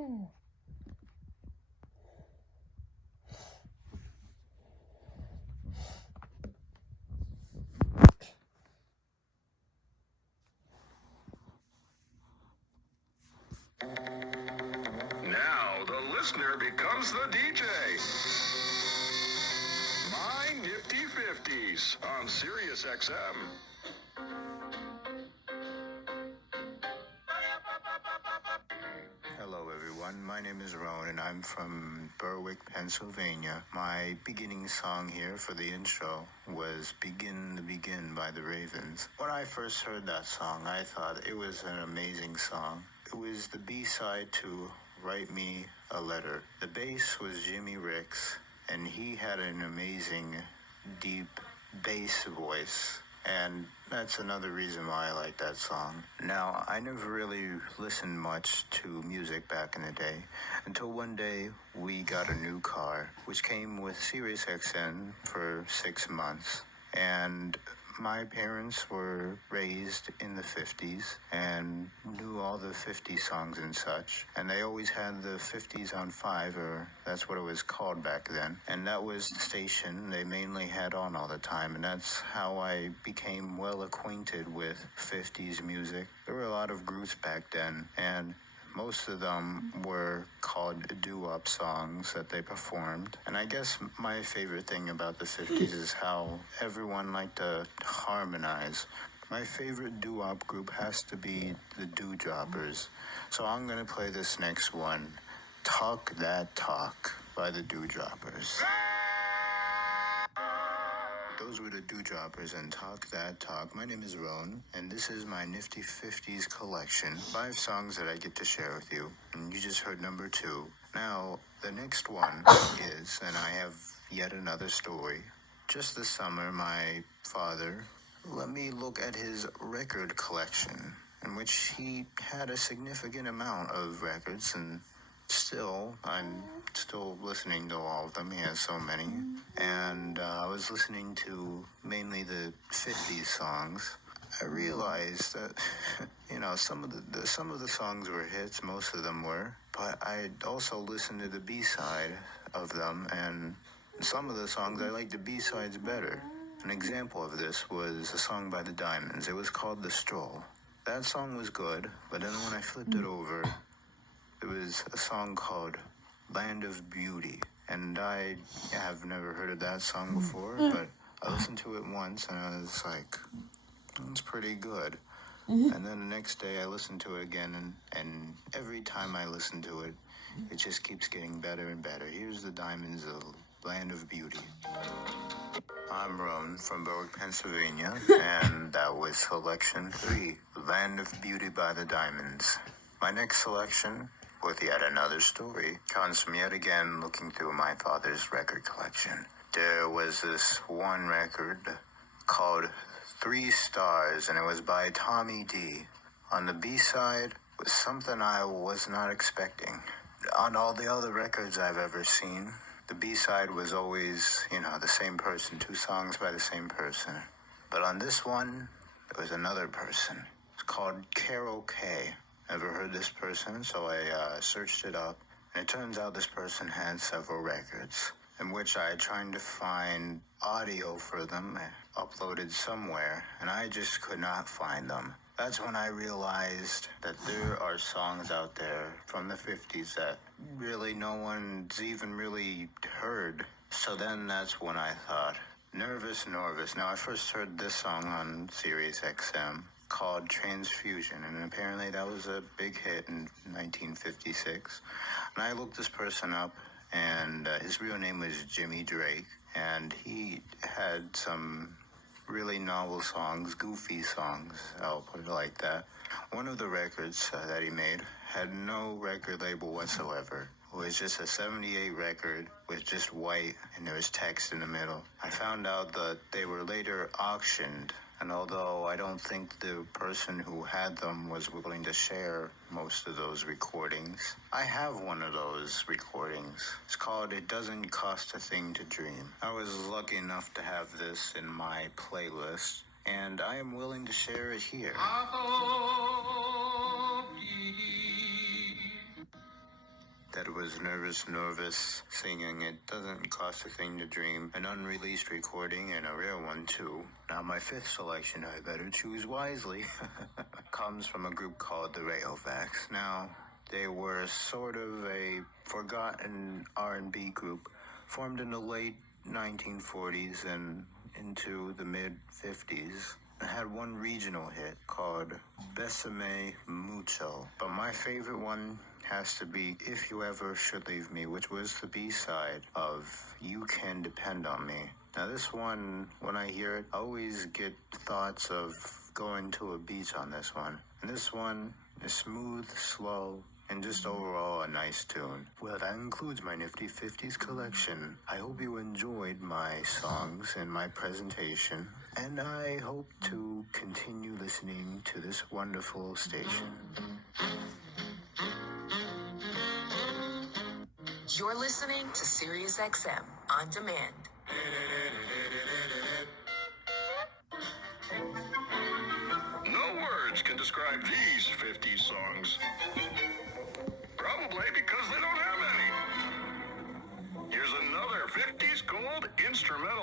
Now the listener becomes the DJ. My Nifty 50s on Sirius XM. Hello everyone, my name is Rone and I'm from Berwick, Pennsylvania. My beginning song here for the intro was Begin to Begin by the Ravens. When I first heard that song, I thought it was an amazing song. It was the B-side to Write Me a Letter. The bass was Jimmy Ricks, and he had an amazing, deep bass voice. And that's another reason why I like that song. Now, I never really listened much to music back in the day until one day we got a new car, which came with Sirius XM for 6 months. And my parents were raised in the 50s and knew all the 50 songs and such. And they always had the 50s on 5, or that's what it was called back then. And that was the station they mainly had on all the time. And that's how I became well acquainted with 50s music. There were a lot of groups back then, and most of them were called doo-wop songs that they performed. And I guess my favorite thing about the 50s is how everyone liked to harmonize. My favorite doo-wop group has to be the Dewdroppers. So I'm going to play this next one, Talk That Talk by the Dewdroppers. Those were the Dewdroppers and Talk That Talk. My name is Rone, and this is my Nifty 50s collection. 5 songs that I get to share with you, and you just heard number 2. Now, the next one is, and I have yet another story. Just this summer, my father let me look at his record collection, in which he had a significant amount of records, and I'm still listening to all of them. He has so many. And I was listening to mainly the 50s songs. I realized that, some of the songs were hits, most of them were. But I also listened to the B-side of them, and some of the songs, I like the B-sides better. An example of this was a song by the Diamonds. It was called The Stroll. That song was good, but then when I flipped it over, there was a song called Land of Beauty, and I have never heard of that song before, but I listened to it once, and I was like, it's pretty good. And then the next day I listened to it again, and every time I listen to it, it just keeps getting better and better. Here's the Diamonds of Land of Beauty. I'm Rone from Berwick, Pennsylvania, and that was selection 3, Land of Beauty by the Diamonds. My next selection, with yet another story, comes from yet again looking through my father's record collection. There was this one record called 3 Stars, and it was by Tommy D. On the B-side was something I was not expecting. On all the other records I've ever seen, the B-side was always, the same person, 2 songs by the same person. But on this one, there was another person. It's called Carol K. Never heard this person, so I searched it up, and it turns out this person had several records, in which I tried to find audio for them uploaded somewhere, and I just could not find them. That's when I realized that there are songs out there from the 50s that really no one's even really heard. So then that's when I thought, Nervous Norvus. Now, I first heard this song on Sirius XM, called Transfusion, and apparently that was a big hit in 1956. And I looked this person up, and his real name was Jimmy Drake, and he had some really novel songs, goofy songs, I'll put it like that. One of the records that he made had no record label whatsoever. It was just a 78 record with just white, and there was text in the middle. I found out that they were later auctioned, and although I don't think the person who had them was willing to share most of those recordings, I have one of those recordings. It's called It Doesn't Cost a Thing to Dream. I was lucky enough to have this in my playlist, and I am willing to share it here. was nervous singing It Doesn't Cost a Thing to Dream, an unreleased recording and a rare one too. Now my fifth selection, I better choose wisely, comes from a group called the Rayovacs. Now, they were sort of a forgotten R&B group formed in the late 1940s and into the mid-50s. It had one regional hit called Besame Mucho, but my favorite one has to be If You Ever Should Leave Me, which was the B-side of You Can Depend on Me. Now this one, when I hear it, I always get thoughts of going to a beach on this one. And this one is smooth, slow, and just overall a nice tune. Well, that includes my Nifty 50s collection. I hope you enjoyed my songs and my presentation, and I hope to continue listening to this wonderful station. You're listening to SiriusXM On Demand. No words can describe these 50 songs. Probably because they don't have any. Here's another 50s gold instrumental